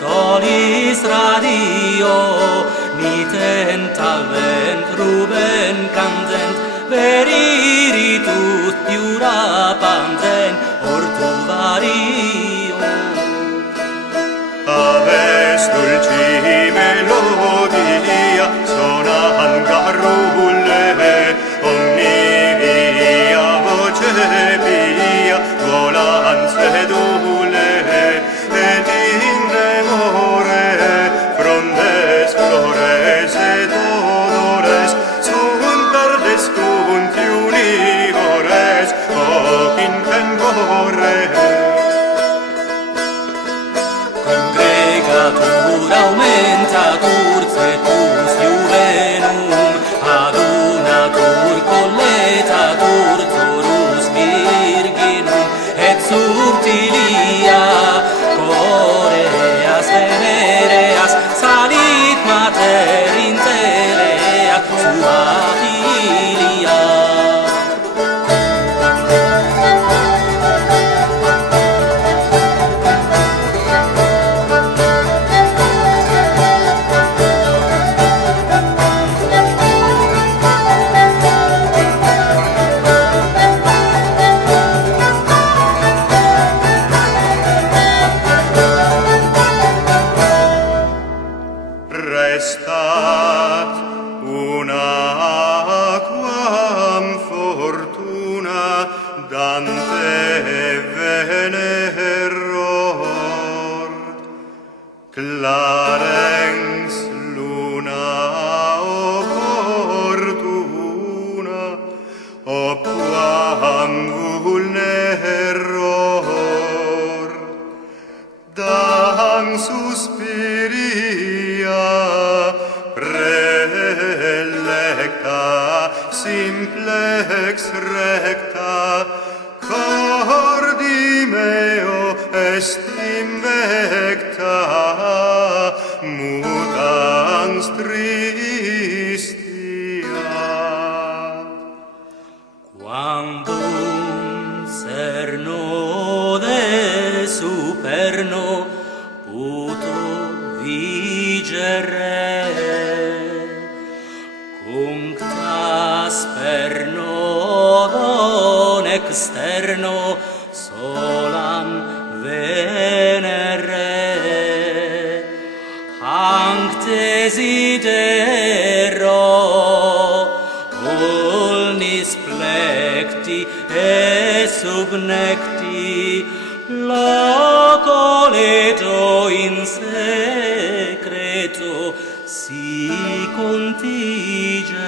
solis radio, nitent al vent ruben cantent, veriritus piura pantent, ortu vario. Aves dulci melodia, sonan garrulle, omni via voce pia, volan sedule, et in memore, frondes, flores et odores, sunt tardes sunt unigores, hoc in tempore. Congregatur aumentatur cetus juvenum, adunatur colletatur torus virginum, et subtilia coreas venereas salit mater in telea sua filia. Restat una quam fortuna Dante veneror, clarens luna opportuna, opquam vulneror, dang suspiria prelecta, simplex recta, cordi meo est invecta, mutans tristia. Quandum cerno de superno puto vigere, cuncta sperno don externo solam venere, hanc desidero ulnis plecti et subnecti, loco leto in secreto si contige.